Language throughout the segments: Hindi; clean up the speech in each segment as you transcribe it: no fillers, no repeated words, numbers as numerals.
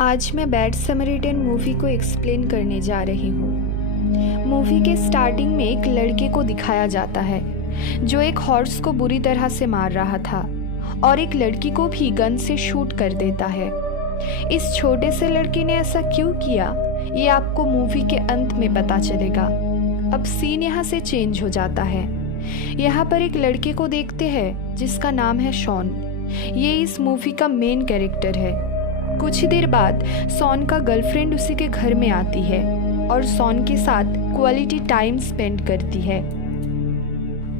आज मैं बैड समरीटन मूवी को एक्सप्लेन करने जा रही हूँ। मूवी के स्टार्टिंग में एक लड़के को दिखाया जाता है जो एक हॉर्स को बुरी तरह से मार रहा था और एक लड़की को भी गन से शूट कर देता है। इस छोटे से लड़के ने ऐसा क्यों किया ये आपको मूवी के अंत में पता चलेगा। अब सीन यहाँ से चेंज हो जाता है। यहाँ पर एक लड़के को देखते हैं जिसका नाम है शॉन। ये इस मूवी का मेन कैरेक्टर है। कुछ ही देर बाद सॉन का गर्लफ्रेंड उसी के घर में आती है और सॉन के साथ क्वालिटी टाइम स्पेंड करती है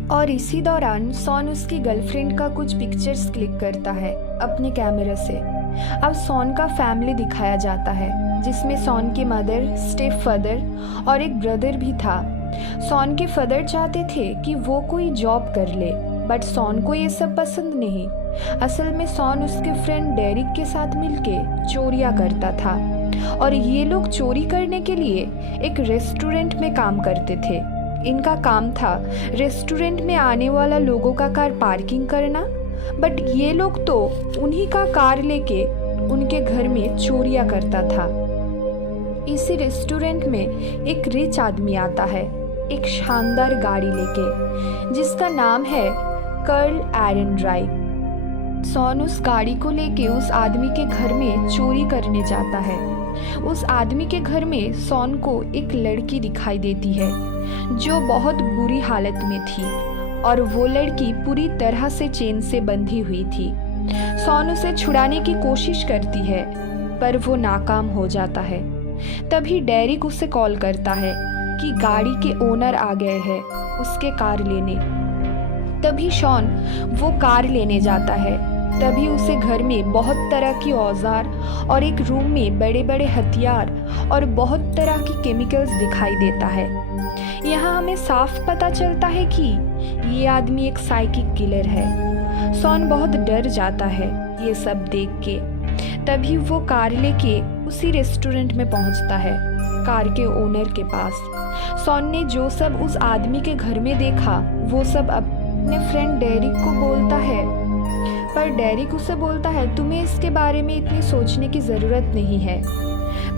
और इसी दौरान सॉन उसकी गर्लफ्रेंड का कुछ पिक्चर्स क्लिक करता है अपने कैमरे से। अब सॉन का फैमिली दिखाया जाता है जिसमें सॉन के मदर, स्टेप फादर और एक ब्रदर भी था। सॉन के फादर चाहते थे कि वो कोई जॉब कर ले बट सॉन को ये सब पसंद नहीं। असल में सॉन उसके फ्रेंड डेरिक के साथ मिलके चोरियां करता था और ये लोग चोरी करने के लिए एक रेस्टोरेंट में काम करते थे। इनका काम था रेस्टोरेंट में आने वाला लोगों का कार पार्किंग करना, बट ये लोग तो उन्हीं का कार लेके उनके घर में चोरियां करता था। इसी रेस्टोरेंट में एक रिच आदमी आता है एक शानदार गाड़ी लेके जिसका नाम है कर्ल एरेनराइक। सॉन उस गाड़ी को लेके उस आदमी के घर में चोरी करने जाता है। उस आदमी के घर में सॉन को एक लड़की दिखाई देती है जो बहुत बुरी हालत में थी और वो लड़की पूरी तरह से चेन से बंधी हुई थी। सॉन उसे छुड़ाने की कोशिश करती है पर वो नाकाम हो जाता है। तभी डेरिक उसे कॉल करता है कि गाड़ी के ओनर आ गए हैं उसके कार लेने। तभी शॉन वो कार लेने जाता है। तभी उसे घर में बहुत तरह की औजार और एक रूम में बड़े बड़े हथियार और बहुत तरह की केमिकल्स दिखाई देता है। यहाँ हमें साफ पता चलता है कि ये आदमी एक साइकिक किलर है। शॉन बहुत डर जाता है ये सब देख के। तभी वो कार लेके उसी रेस्टोरेंट में पहुँचता है कार के ओनर के पास। शॉन ने जो सब उस आदमी के घर में देखा वो सब अपने फ्रेंड डेरिक को बोलता है, पर डेरिक उसे बोलता है तुम्हें इसके बारे में इतनी सोचने की ज़रूरत नहीं है।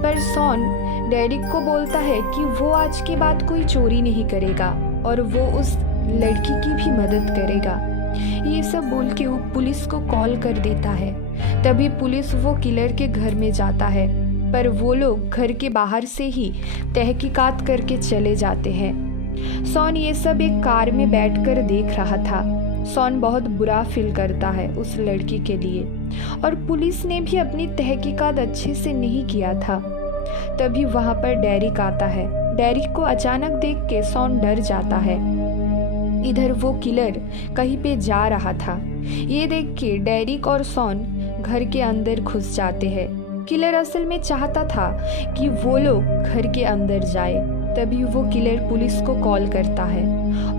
पर शॉन डेरिक को बोलता है कि वो आज के बाद कोई चोरी नहीं करेगा और वो उस लड़की की भी मदद करेगा। ये सब बोल के वो पुलिस को कॉल कर देता है। तभी पुलिस वो किलर के घर में जाता है पर वो लोग घर के बाहर से ही तहकीकात करके चले जाते हैं। शॉन ये सब एक कार में बैठकर देख रहा था। शॉन बहुत बुरा फील करता है उस लड़की के लिए और पुलिस ने भी अपनी तहकीकात अच्छे से नहीं किया था। तभी वहाँ पर डेरिक आता है। डेरिक को अचानक देख के शॉन डर जाता है। इधर वो किलर कहीं पे जा रहा था। ये देख के डेरिक और शॉन घर के अंदर घुस जाते हैं। किलर असल में चाहता था कि वो लोग घर के अंदर जाए। तभी वो किलर पुलिस को कॉल करता है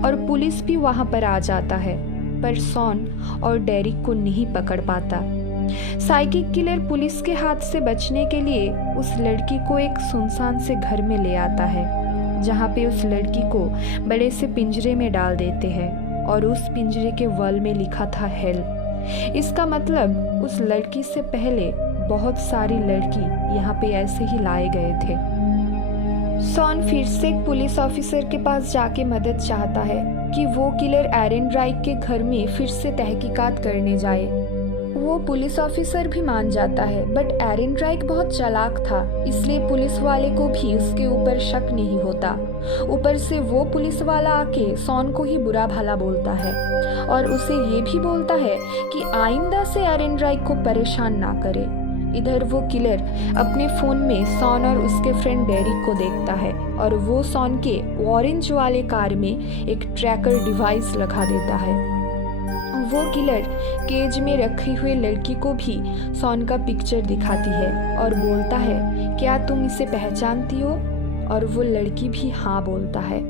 और पुलिस भी वहाँ पर आ जाता है पर शॉन और डेरिक को नहीं पकड़ पाता। साइकिक किलर पुलिस के हाथ से बचने के लिए उस लड़की को एक सुनसान से घर में ले आता है जहाँ पे उस लड़की को बड़े से पिंजरे में डाल देते हैं और उस पिंजरे के वॉल में लिखा था हेल। इसका मतलब उस लड़की से पहले बहुत सारी लड़की यहाँ पे ऐसे ही लाए गए थे। शॉन फिर से एक पुलिस ऑफिसर के पास जाके मदद चाहता है कि वो किलर एरेनराइक के घर में फिर से तहकीकात करने जाए। वो पुलिस ऑफिसर भी मान जाता है बट एरेनराइक बहुत चालाक था इसलिए पुलिस वाले को भी उसके ऊपर शक नहीं होता। ऊपर से वो पुलिस वाला आके शॉन को ही बुरा भला बोलता है और उसे ये भी बोलता है कि आइंदा से एरेनराइक को परेशान ना करे। इधर वो किलर अपने फ़ोन में शॉन और उसके फ्रेंड डेरिक को देखता है और वो शॉन के ऑरेंज वाले कार में एक ट्रैकर डिवाइस लगा देता है। वो किलर केज में रखी हुई लड़की को भी शॉन का पिक्चर दिखाती है और बोलता है क्या तुम इसे पहचानती हो, और वो लड़की भी हाँ बोलता है।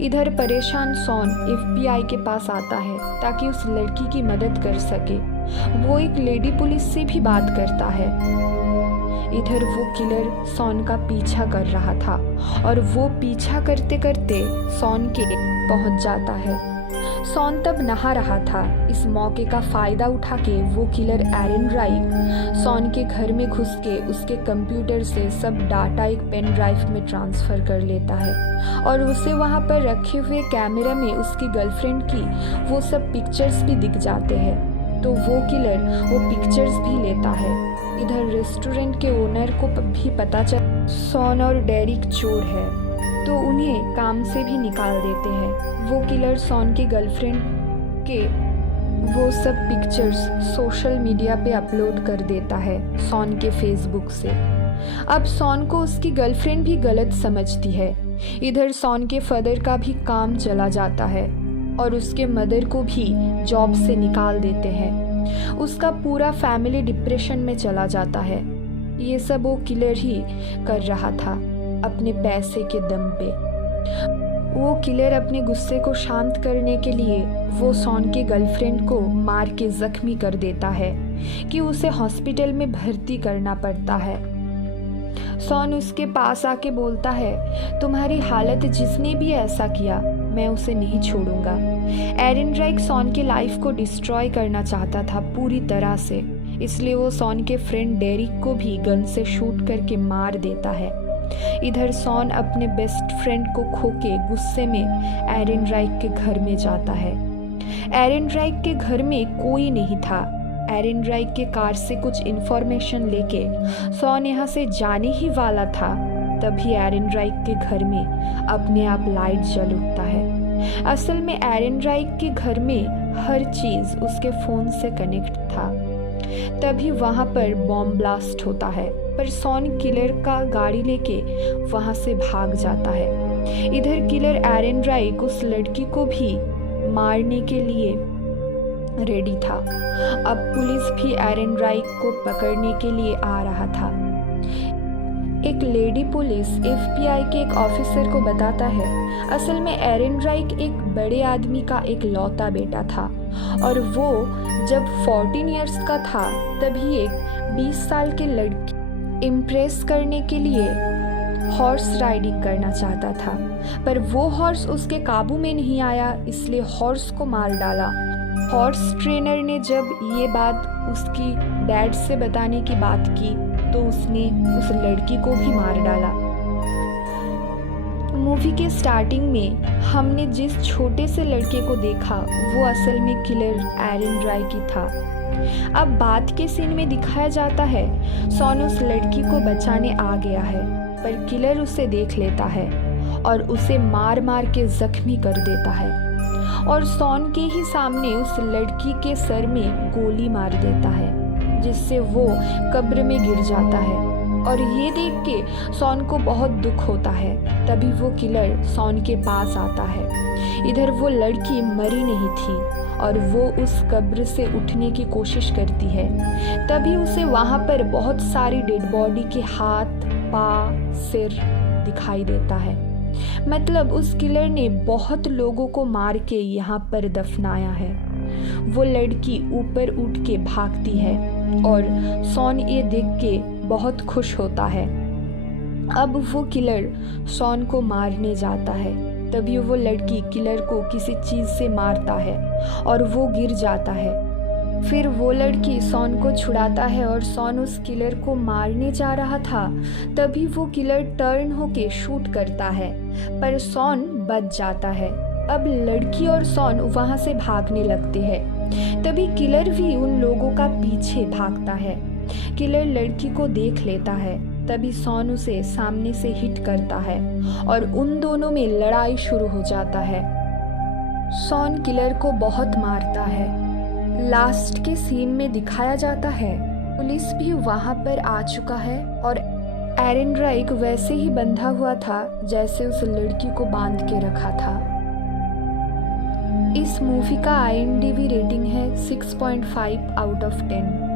इधर परेशान शॉन FBI के पास आता है ताकि उस लड़की की मदद कर सके। वो एक लेडी पुलिस से भी बात करता है। इधर वो किलर शॉन का पीछा कर रहा था और वो पीछा करते करते शॉन के पहुंच जाता है। सॉन तब नहा रहा था। इस मौके का फ़ायदा उठा के वो किलर एरन राइक सॉन के घर में घुस के उसके कंप्यूटर से सब डाटा एक पेन ड्राइव में ट्रांसफ़र कर लेता है और उसे वहाँ पर रखे हुए कैमरा में उसकी गर्लफ्रेंड की वो सब पिक्चर्स भी दिख जाते हैं। तो वो किलर वो पिक्चर्स भी लेता है। इधर रेस्टोरेंट के ओनर को भी पता चल सॉन और डेरिक चोर है, तो उन्हें काम से भी निकाल देते हैं। वो किलर सॉन के गर्लफ्रेंड के वो सब पिक्चर्स सोशल मीडिया पे अपलोड कर देता है सॉन के फेसबुक से। अब सॉन को उसकी गर्लफ्रेंड भी गलत समझती है। इधर सॉन के फादर का भी काम चला जाता है और उसके मदर को भी जॉब से निकाल देते हैं। उसका पूरा फैमिली डिप्रेशन में चला जाता है। ये सब वो किलर ही कर रहा था अपने पैसे के दम पे। वो किलर अपने गुस्से को शांत करने के लिए वो सॉन के गर्लफ्रेंड को मार के जख्मी कर देता है कि उसे हॉस्पिटल में भर्ती करना पड़ता है। सॉन उसके पास आके बोलता है, तुम्हारी हालत जिसने भी ऐसा किया मैं उसे नहीं छोड़ूंगा। एरन राइक सॉन के लाइफ को डिस्ट्रॉय करना चाहता था पूरी तरह से, इसलिए वो सॉन के फ्रेंड डेरिक को भी गन से शूट करके मार देता है। इधर सॉन अपने बेस्ट फ्रेंड को खो के गुस्से में एरन राइक के घर में जाता है। एरन राइक के घर में कोई नहीं था। एरन राइक के कार से कुछ इन्फॉर्मेशन लेके सॉन यहाँ से जाने ही वाला था, तभी एरन राइक के घर में अपने आप लाइट जल उठता है। असल में एरन राइक के घर में हर चीज़ उसके फ़ोन से कनेक्ट था। तभी वहाँ पर बॉम्ब ब्लास्ट होता है, पर सॉन किलर का गाड़ी लेके वहाँ से भाग जाता है। इधर किलर एरन राइक उस लड़की को भी मारने के लिए रेडी था। अब पुलिस भी एरन राइक को पकड़ने के लिए आ रहा था। एक लेडी पुलिस FBI के एक ऑफिसर को बताता है, असल में एरन राइक एक बड़े आदमी का एक लौता बेटा था और वो जब 14 इयर्स का था तभी एक 20 साल के लड़की इम्प्रेस करने के लिए हॉर्स राइडिंग करना चाहता था, पर वो हॉर्स उसके काबू में नहीं आया, इसलिए हॉर्स को मार डाला। हॉर्स ट्रेनर ने जब ये बात उसकी डैड से बताने की बात की तो उसने उस लड़की को भी मार डाला। मूवी के स्टार्टिंग में हमने जिस छोटे से लड़के को देखा वो असल में किलर एरन राइक ही था। अब बाद के सीन में दिखाया जाता है सॉन उस लड़की को बचाने आ गया है, पर किलर उसे देख लेता है और उसे मार मार के जख्मी कर देता है और सॉन के ही सामने उस लड़की के सर में गोली मार देता है, जिससे वो कब्र में गिर जाता है। और ये देख के सॉन को बहुत दुख होता है। तभी वो किलर सॉन के पास आता है। इधर वो लड़की मरी नहीं थी और वो उस कब्र से उठने की कोशिश करती है। तभी उसे वहाँ पर बहुत सारी डेड बॉडी के हाथ, पाँव, सिर दिखाई देता है। मतलब उस किलर ने बहुत लोगों को मार के यहाँ पर दफनाया है। वो लड़की ऊपर उठ के भागती है और सॉन ये देख के बहुत खुश होता है। अब वो किलर सॉन को मारने जाता है, तभी वो लड़की किलर को किसी चीज़ से मारता है और वो गिर जाता है। फिर वो लड़की सॉन को छुड़ाता है और सॉन उस किलर को मारने जा रहा था, तभी वो किलर टर्न होके शूट करता है, पर सॉन बच जाता है। अब लड़की और सॉन वहाँ से भागने लगते हैं। तभी किलर भी उन लोगों का पीछे भागता है। किलर लड़की को देख लेता है, तभी सॉन उसे सामने से हिट करता है और उन दोनों में लड़ाई शुरू हो जाता है। सॉन किलर को बहुत मारता है। लास्ट के सीन में दिखाया जाता है पुलिस भी वहाँ पर आ चुका है और एरन राइक वैसे ही बंधा हुआ था जैसे उस लड़की को बांध के रखा था। इस मूवी का IMDb रेटिंग है 6.5 आउट ऑफ 10।